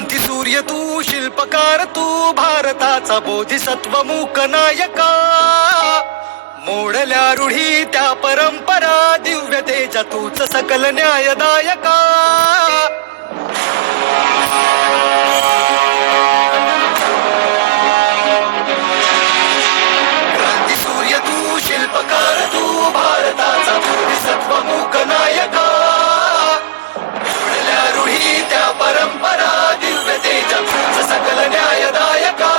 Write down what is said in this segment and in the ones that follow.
क्रांती सूर्य तू, शिल्पकार तू, भारताचा बोधिसत्व मूक नायका. मोडल्या रूढी त्या परंपरा, दिव्य तेजा तूच सकल न्यायदायका. क्रांती सूर्य तू, शिल्पकार तू, भारताचा बोधिसत्व मूक नायका. मोडल्या रूढी त्या परंपरा, दिव्य तेजा तूच सकल न्यायदायका.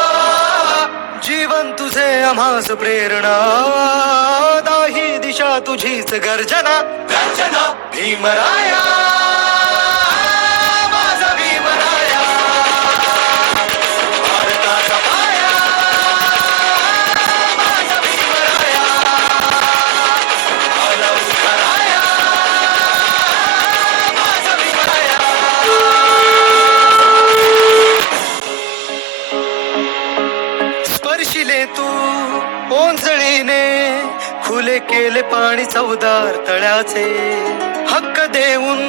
जीवन तुझे आम्हास प्रेरणा, दाही दिशा तुझीच गर्जना. गर्जना भीमराया, माझा भीमराया, भारताचा पाया, माझा भीमराया, आला उतराया, माझा भीमराया. स्पर्शिले तू ओंजळीने, खुले केले पाणी चौदार तळ्याचे. हक्क देऊन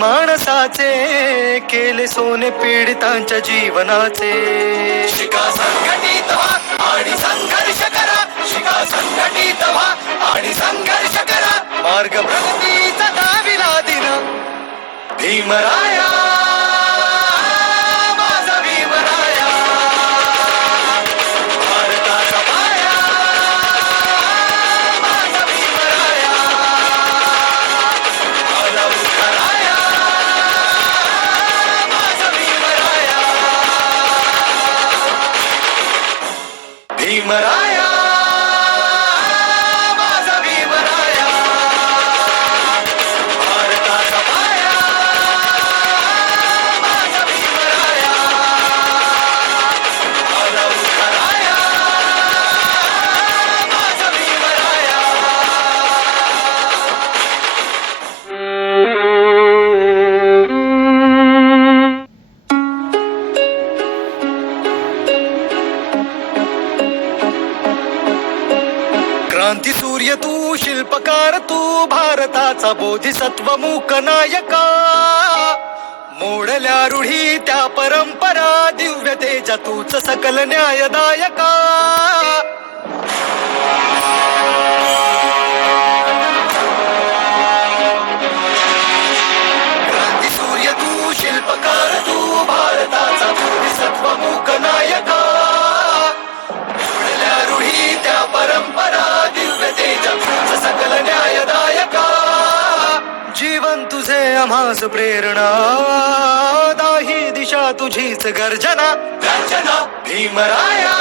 माणसाचे, केले सोने पीडितांच्या जीवनाचे. शिका संघटित व्हा आणि संघर्ष करा, शिका संघटित व्हा आणि संघर्ष करा. मार्ग प्रगतीचा दाविला दिन भीमराया, माझा भीमराया, भारताचा पाया, माझा भीमराया, आला उतराया, माझा भीमराया. भीमराया, माझा भीमराया, भारताचा पाया, माझा भीमराया, आला उतराया, माझा भीमराया. क्रांती सूर्य तू, शिल्पकार तू, भारताचा बोधिसत्व मूक नायका. मोडल्या रूढी त्या परंपरा, दिव्य तेजा तूच सकल न्यायदायका. क्रांती सूर्य तू, शिल्पकार तू, भारताचा बोधिसत्व मूक नायका. मोडल्या रूढी त्या परंपरा, दिव्य तेजा तूच सकल न्यायदायका. जीवन तुझे आम्हास प्रेरणा, दाही दिशा तुझीच गर्जना. गर्जना भीमराया,